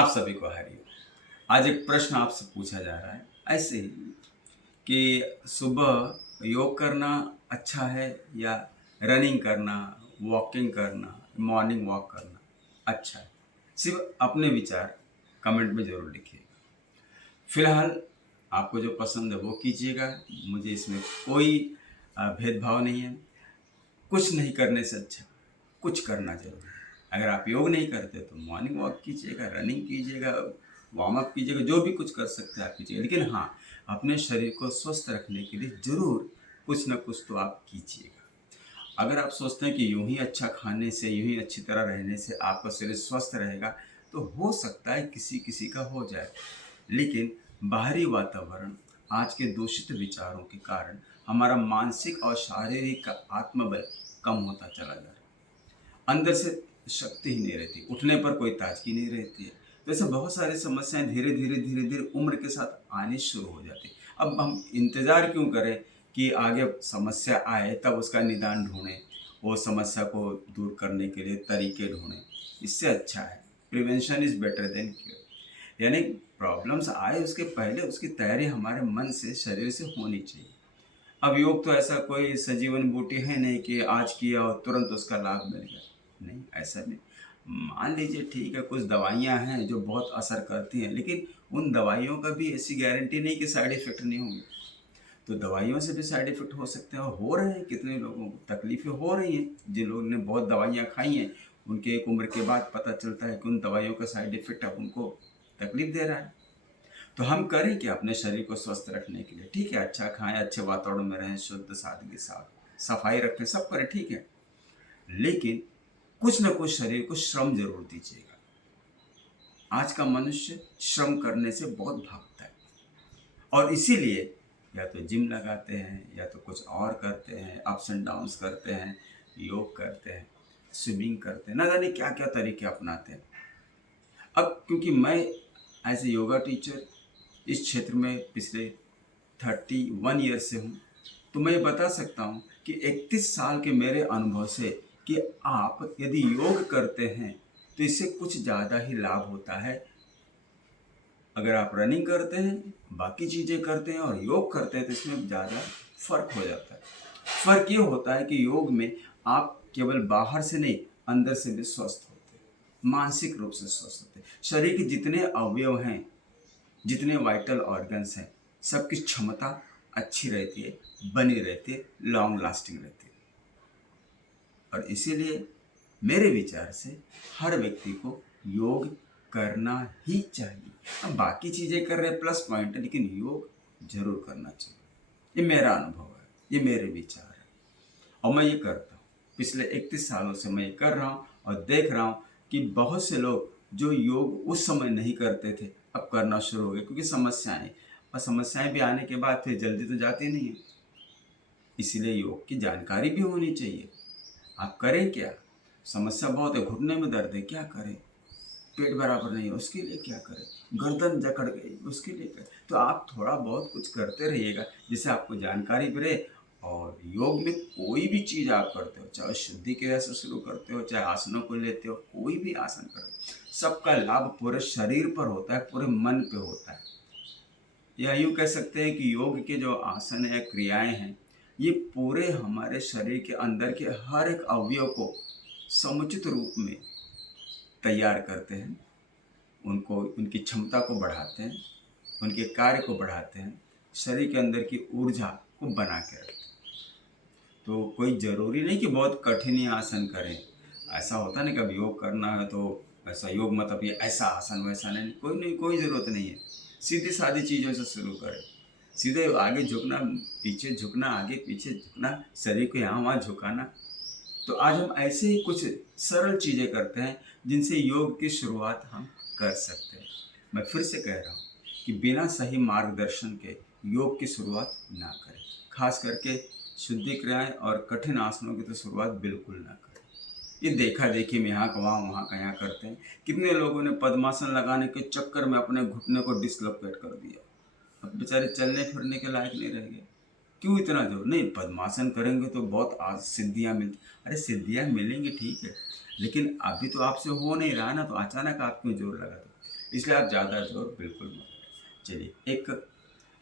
आप सभी को हरिओम। आज एक प्रश्न आपसे पूछा जा रहा है ऐसे ही कि सुबह योग करना अच्छा है या रनिंग करना, वॉकिंग करना, मॉर्निंग वॉक करना अच्छा है। सिर्फ अपने विचार कमेंट में ज़रूर लिखिएगा। फिलहाल आपको जो पसंद है वो कीजिएगा, मुझे इसमें कोई भेदभाव नहीं है। कुछ नहीं करने से अच्छा कुछ करना जरूरी है। अगर आप योग नहीं करते तो मॉर्निंग वॉक कीजिएगा, रनिंग कीजिएगा, वार्म अप कीजिएगा, जो भी कुछ कर सकते हैं आप कीजिएगा। लेकिन हाँ, अपने शरीर को स्वस्थ रखने के लिए ज़रूर कुछ ना कुछ तो आप कीजिएगा। अगर आप सोचते हैं कि यूं ही अच्छा खाने से, यूं ही अच्छी तरह रहने से आपका शरीर स्वस्थ रहेगा, तो हो सकता है किसी किसी का हो जाए। लेकिन बाहरी वातावरण, आज के दूषित विचारों के कारण हमारा मानसिक और शारीरिक आत्मबल कम होता चला जा रहा है। अंदर से शक्ति ही नहीं रहती, उठने पर कोई ताजगी नहीं रहती है। तो ऐसे बहुत सारी समस्याएं धीरे धीरे उम्र के साथ आनी शुरू हो जाती है। अब हम इंतज़ार क्यों करें कि आगे समस्या आए तब उसका निदान ढूंढें, वो समस्या को दूर करने के लिए तरीके ढूंढें। इससे अच्छा है prevention is better than cure. यानी प्रॉब्लम्स आए उसके पहले उसकी तैयारी हमारे मन से, शरीर से होनी चाहिए। अब योग तो ऐसा कोई सजीवन बूटी है नहीं कि आज किया और तुरंत उसका लाभ मिल गया। नहीं, ऐसा नहीं। मान लीजिए ठीक है, कुछ दवाइयाँ हैं जो बहुत असर करती हैं, लेकिन उन दवाइयों का भी ऐसी गारंटी नहीं कि साइड इफ़ेक्ट नहीं होंगे। तो दवाइयों से भी साइड इफ़ेक्ट हो सकते हैं और हो रहे हैं। कितने लोगों को तकलीफ़ें हो रही हैं। जिन लोगों ने बहुत दवाइयाँ खाई हैं, उनके एक उम्र के बाद पता चलता है कि उन दवाइयों का साइड इफ़ेक्ट अब उनको तकलीफ़ दे रहा है। तो हम करें क्या अपने शरीर को स्वस्थ रखने के लिए? ठीक है, अच्छा खाएं, अच्छे वातावरण में रहें, शुद्ध सादगी साफ सफाई रखें, सब करें, ठीक है। लेकिन कुछ न कुछ शरीर को श्रम जरूर दीजिएगा। आज का मनुष्य श्रम करने से बहुत भागता है और इसीलिए या तो जिम लगाते हैं या तो कुछ और करते हैं, अप्स एंड डाउन्स करते हैं, योग करते हैं, स्विमिंग करते हैं, ना जाने क्या क्या तरीके अपनाते हैं। अब क्योंकि मैं एज ए योगा टीचर इस क्षेत्र में पिछले 31 ईयर से हूँ, तो मैं ये बता सकता हूँ कि 31 साल के मेरे अनुभव से कि आप यदि योग करते हैं तो इससे कुछ ज़्यादा ही लाभ होता है। अगर आप रनिंग करते हैं, बाकी चीज़ें करते हैं और योग करते हैं तो इसमें ज़्यादा फर्क हो जाता है। फर्क ये होता है कि योग में आप केवल बाहर से नहीं, अंदर से भी स्वस्थ होते हैं, मानसिक रूप से स्वस्थ होते हैं। शरीर के जितने अवयव हैं, जितने वाइटल ऑर्गन्स हैं, सबकी क्षमता अच्छी रहती है, बनी रहती है, लॉन्ग लास्टिंग रहती है। और इसीलिए मेरे विचार से हर व्यक्ति को योग करना ही चाहिए। अब बाकी चीज़ें कर रहे प्लस पॉइंट है, लेकिन योग जरूर करना चाहिए। ये मेरा अनुभव है, ये मेरे विचार है और मैं ये करता हूँ। पिछले 31 सालों से मैं ये कर रहा हूँ और देख रहा हूँ कि बहुत से लोग जो योग उस समय नहीं करते थे अब करना शुरू हो गए, क्योंकि समस्याएं, और समस्याएं भी आने के बाद फिर जल्दी तो जाती नहीं है। इसीलिए योग की जानकारी भी होनी चाहिए। आप करें क्या? समस्या बहुत है, घुटने में दर्द है, क्या करें? पेट बराबर नहीं है, उसके लिए क्या करें? गर्दन जकड़ गई, उसके लिए करें? तो आप थोड़ा बहुत कुछ करते रहिएगा जिससे आपको जानकारी भी रहे। और योग में कोई भी चीज़ आप करते हो, चाहे शुद्धि क्रिया से शुरू करते हो, चाहे आसनों को लेते हो, कोई भी आसन करो, सबका लाभ पूरे शरीर पर होता है, पूरे मन पे होता है। या यूँ कह सकते हैं कि योग के जो आसन है, क्रियाएं हैं, ये पूरे हमारे शरीर के अंदर के हर एक अवयव को समुचित रूप में तैयार करते हैं, उनको, उनकी क्षमता को बढ़ाते हैं, उनके कार्य को बढ़ाते हैं, शरीर के अंदर की ऊर्जा को बना के रखते हैं। तो कोई ज़रूरी नहीं कि बहुत कठिन ही आसन करें। ऐसा होता नहीं, कभी योग करना है तो ऐसा योग मतलब ये ऐसा आसन वैसा नहीं, कोई ज़रूरत नहीं है। सीधी सादी चीज़ों से शुरू करें। सीधे आगे झुकना, पीछे झुकना, आगे पीछे झुकना, शरीर को यहाँ वहाँ झुकाना। तो आज हम ऐसे ही कुछ सरल चीज़ें करते हैं जिनसे योग की शुरुआत हम कर सकते हैं। मैं फिर से कह रहा हूँ कि बिना सही मार्गदर्शन के योग की शुरुआत ना करें। खास करके शुद्धि क्रियाएं और कठिन आसनों की तो शुरुआत बिल्कुल ना करें। ये देखा देखी में यहाँ का वहाँ का यहाँ करते हैं। कितने लोगों ने पद्मासन लगाने के चक्कर में अपने घुटने को डिसलोकेट कर दिया, अब बेचारे चलने फिरने के लायक नहीं रह गए। क्यों इतना जोर? नहीं, पद्मासन करेंगे तो बहुत आज सिद्धियाँ मिलती। अरे सिद्धियाँ मिलेंगी ठीक है, लेकिन अभी तो आपसे हो नहीं रहा ना, तो अचानक आप क्यों जोर लगा दो? इसलिए आप ज़्यादा जोर बिल्कुल मत दें। चलिए एक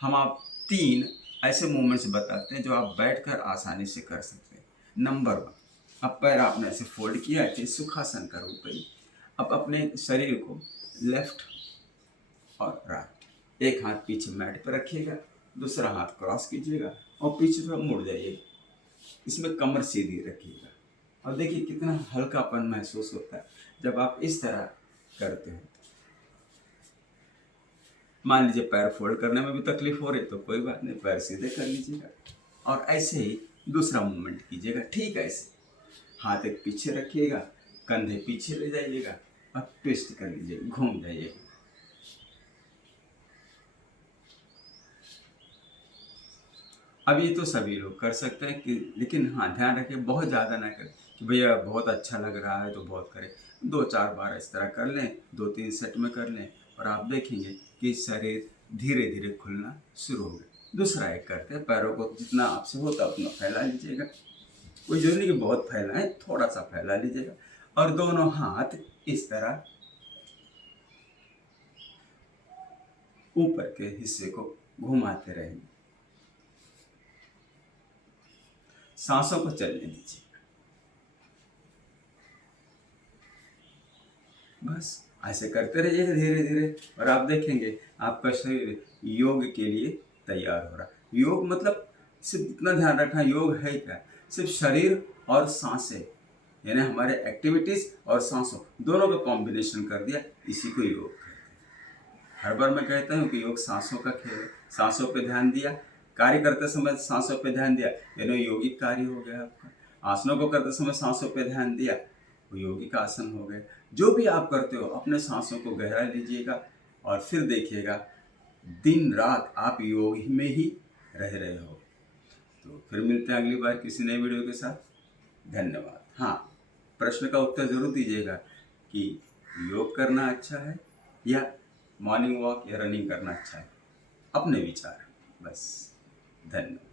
हम आप 3 ऐसे मूवमेंट्स बताते हैं जो आप बैठकर आसानी से कर सकते हैं। नंबर 1, अब पैर आपने ऐसे फोल्ड किया है, सुखासन का रूप है। अब अपने शरीर को लेफ्ट और राइट, एक हाथ पीछे मैट पर रखिएगा, दूसरा हाथ क्रॉस कीजिएगा और पीछे थोड़ा मुड़ जाइएगा। इसमें कमर सीधी रखिएगा और देखिए कितना हल्कापन महसूस होता है जब आप इस तरह करते हैं। मान लीजिए पैर फोल्ड करने में भी तकलीफ हो रही तो कोई बात नहीं, पैर सीधे कर लीजिएगा और ऐसे ही दूसरा मूवमेंट कीजिएगा। ठीक है, ऐसे हाथ एक पीछे रखिएगा, कंधे पीछे ले जाइएगा और ट्विस्ट कर लीजिएगा, घूम जाइएगा। अब ये तो सभी लोग कर सकते हैं कि, लेकिन हाँ ध्यान रखिए बहुत ज़्यादा ना करें कि भैया बहुत अच्छा लग रहा है तो बहुत करें। 2-4 बार इस तरह कर लें, 2-3 सेट में कर लें और आप देखेंगे कि शरीर धीरे धीरे खुलना शुरू हो गया। दूसरा एक करते हैं, पैरों को जितना आपसे होता उतना फैला लीजिएगा। कोई जरूरी नहीं कि बहुत फैलाएं, थोड़ा सा फैला लीजिएगा और दोनों हाथ इस तरह ऊपर के हिस्से को घुमाते रहेंगे। सांसों को चलने दीजिए। बस ऐसे करते रहिए धीरे धीरे और आप देखेंगे आपका शरीर योग के लिए तैयार हो रहा है। योग मतलब सिर्फ इतना ध्यान रखना, योग है क्या, सिर्फ शरीर और सांसें, यानी हमारे एक्टिविटीज और सांसों दोनों का कॉम्बिनेशन कर दिया, इसी को योग कहते हैं। हर बार मैं कहता हूँ कि योग सांसों का खेल है। सांसों पे ध्यान दिया, कार्य करते समय सांसों पे ध्यान दिया, यानी योगिक कार्य हो गया आपका। आसनों को करते समय सांसों पे ध्यान दिया, वो योगिक आसन हो गए। जो भी आप करते हो अपने सांसों को गहरा लीजिएगा और फिर देखिएगा दिन रात आप योग में ही रह रहे हो। तो फिर मिलते हैं अगली बार किसी नई वीडियो के साथ। धन्यवाद। हाँ, प्रश्न का उत्तर जरूर दीजिएगा कि योग करना अच्छा है या मॉर्निंग वॉक या रनिंग करना अच्छा है। अपने विचार बस। धन्यवाद।